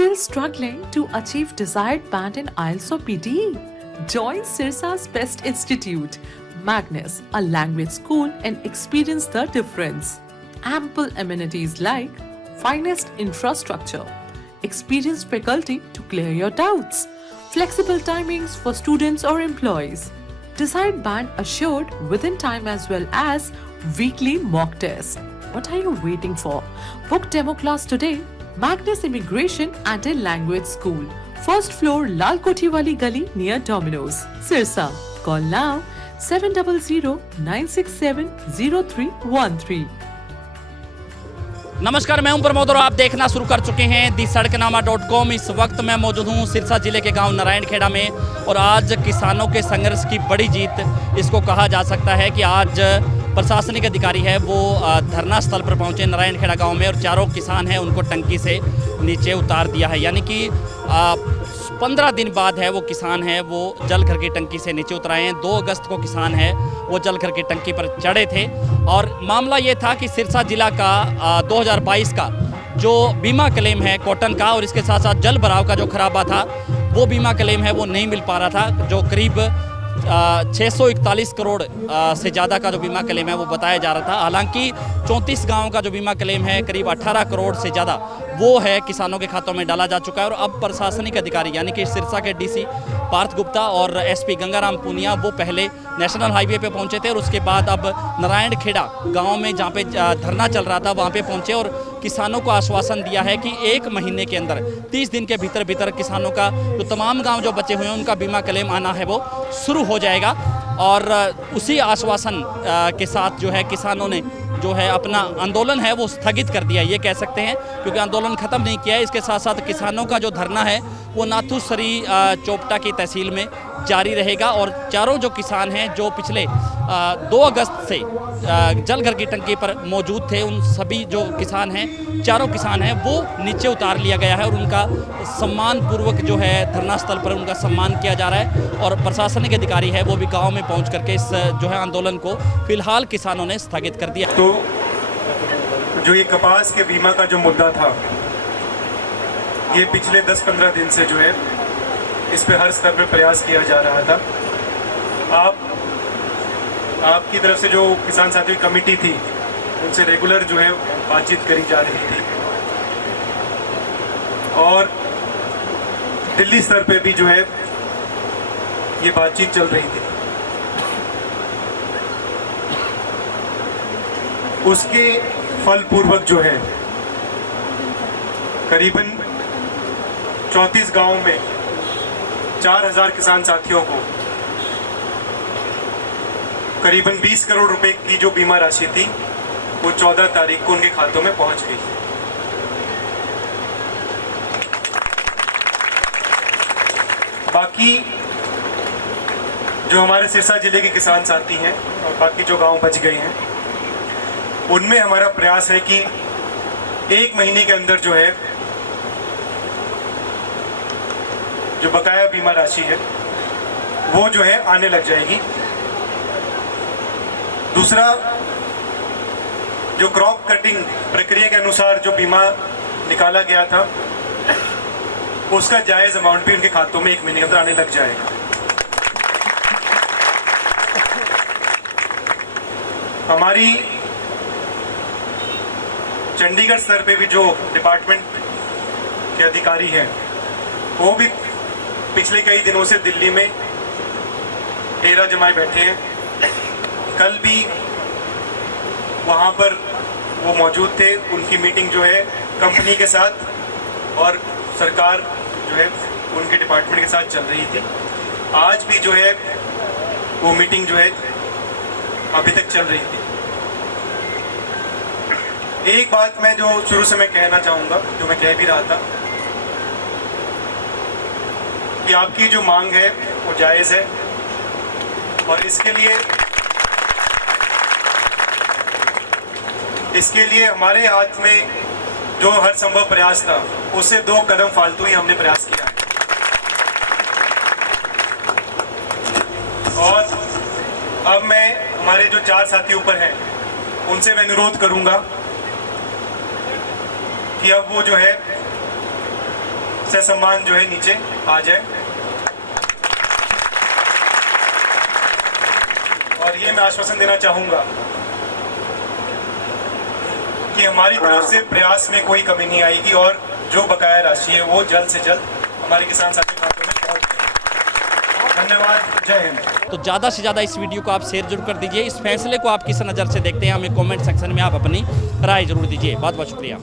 Still struggling to achieve desired band in IELTS or PTE? Join Sirsa's Best Institute, Magnus, a language school, and experience the difference. Ample amenities like finest infrastructure, experienced faculty to clear your doubts, flexible timings for students or employees, desired band assured within time as well as weekly mock test. What are you waiting for? Book demo class today. Magnus Immigration and a Language School. First floor, Lal Koti Wali Gali near Domino's, Sirsa. Call now 700-967-0313. नमस्कार, मैं हूं प्रमोद और आप देखना शुरू कर चुके हैं दी सड़कनामा.com। इस वक्त मैं मौजूद हूं सिरसा जिले के गांव नारायणखेड़ा में और आज किसानों के संघर्ष की बड़ी जीत इसको कहा जा सकता है कि आज प्रशासनिक अधिकारी है वो धरना स्थल पर पहुंचे नारायणखेड़ा गांव में और चारों किसान हैं उनको टंकी से नीचे उतार दिया है। यानी कि 15 दिन बाद है वो किसान है वो जल घर की टंकी से नीचे उतराए हैं। 2 अगस्त को किसान है वो जल घर की टंकी पर चढ़े थे और मामला ये था कि सिरसा जिला का 2022 का जो बीमा क्लेम है कॉटन का और इसके साथ साथ जल भराव का जो खराबा था वो बीमा क्लेम है वो नहीं मिल पा रहा था। जो करीब 641 करोड़ से ज़्यादा का जो बीमा क्लेम है वो बताया जा रहा था। हालांकि 34 गाँव का जो बीमा क्लेम है करीब 18 करोड़ से ज़्यादा वो है किसानों के खातों में डाला जा चुका है। और अब प्रशासनिक अधिकारी यानी कि सिरसा के डीसी पार्थ गुप्ता और एसपी गंगाराम पूनिया वो पहले नेशनल हाईवे पे पहुंचे थे और उसके बाद अब नारायणखेड़ा गांव में जहां पे धरना चल रहा था वहां पे पहुंचे और किसानों को आश्वासन दिया है कि 1 महीने के अंदर 30 दिन के भीतर भीतर किसानों का जो तमाम गाँव जो बचे हुए हैं उनका बीमा क्लेम आना है वो शुरू हो जाएगा। और उसी आश्वासन के साथ जो है किसानों ने जो है अपना आंदोलन है वो स्थगित कर दिया ये कह सकते हैं, क्योंकि आंदोलन ख़त्म नहीं किया है। इसके साथ साथ किसानों का जो धरना है वो नाथूसरी चोपटा की तहसील में जारी रहेगा और चारों जो किसान हैं जो पिछले 2 अगस्त से जल घर की टंकी पर मौजूद थे उन सभी जो किसान हैं चारों किसान हैं वो नीचे उतार लिया गया है और उनका सम्मान पूर्वक जो है धरना स्थल पर उनका सम्मान किया जा रहा है। और प्रशासनिक अधिकारी है वो भी गांव में पहुंच करके इस जो है आंदोलन को फिलहाल किसानों ने स्थगित कर दिया। तो जो ये कपास के बीमा का जो मुद्दा था ये पिछले 10-15 दिन से जो है इस पे हर स्तर पर प्रयास किया जा रहा था। आपकी तरफ से जो किसान साथी कमेटी थी उनसे रेगुलर जो है बातचीत करी जा रही थी और दिल्ली स्तर पे भी जो है ये बातचीत चल रही थी। उसके फल पूर्वक जो है करीबन 34 गांव में 4000 किसान साथियों को करीबन 20 करोड़ रुपए की जो बीमा राशि थी वो 14 तारीख को उनके खातों में पहुंच गई। बाकी जो हमारे सिरसा जिले के किसान साथी हैं और बाकी जो गांव बच गए हैं उनमें हमारा प्रयास है कि 1 महीने के अंदर जो है जो बकाया बीमा राशि है वो जो है आने लग जाएगी। दूसरा, जो क्रॉप कटिंग प्रक्रिया के अनुसार जो बीमा निकाला गया था उसका जायज अमाउंट भी उनके खातों में 1 महीने के अंदर आने लग जाएगा। हमारी चंडीगढ़ स्तर पे भी जो डिपार्टमेंट के अधिकारी हैं वो भी पिछले कई दिनों से दिल्ली में डेरा जमाए बैठे हैं। कल भी वहाँ पर वो मौजूद थे। उनकी मीटिंग जो है कंपनी के साथ और सरकार जो है उनके डिपार्टमेंट के साथ चल रही थी। आज भी जो है वो मीटिंग जो है अभी तक चल रही थी। एक बात मैं जो शुरू से मैं कहना चाहूँगा, जो मैं कह भी रहा था कि आपकी जो मांग है वो जायज़ है और इसके लिए हमारे हाथ में जो हर संभव प्रयास था उससे 2 कदम फालतू ही हमने प्रयास किया है। और अब मैं हमारे जो 4 साथी ऊपर हैं उनसे मैं अनुरोध करूंगा कि अब वो जो है से सम्मान जो है नीचे आ जाए। और ये मैं आश्वासन देना चाहूँगा कि हमारी तरफ से प्रयास में कोई कमी नहीं आएगी और जो बकाया राशि है वो जल्द से जल्द हमारे किसान साथी खातों में पहुँच जाए। धन्यवाद, जय हिंद। तो ज़्यादा से ज़्यादा इस वीडियो को आप शेयर जरूर कर दीजिए। इस फैसले को आप किस नज़र से देखते हैं हमें कमेंट सेक्शन में आप अपनी राय जरूर दीजिए। बहुत बहुत शुक्रिया।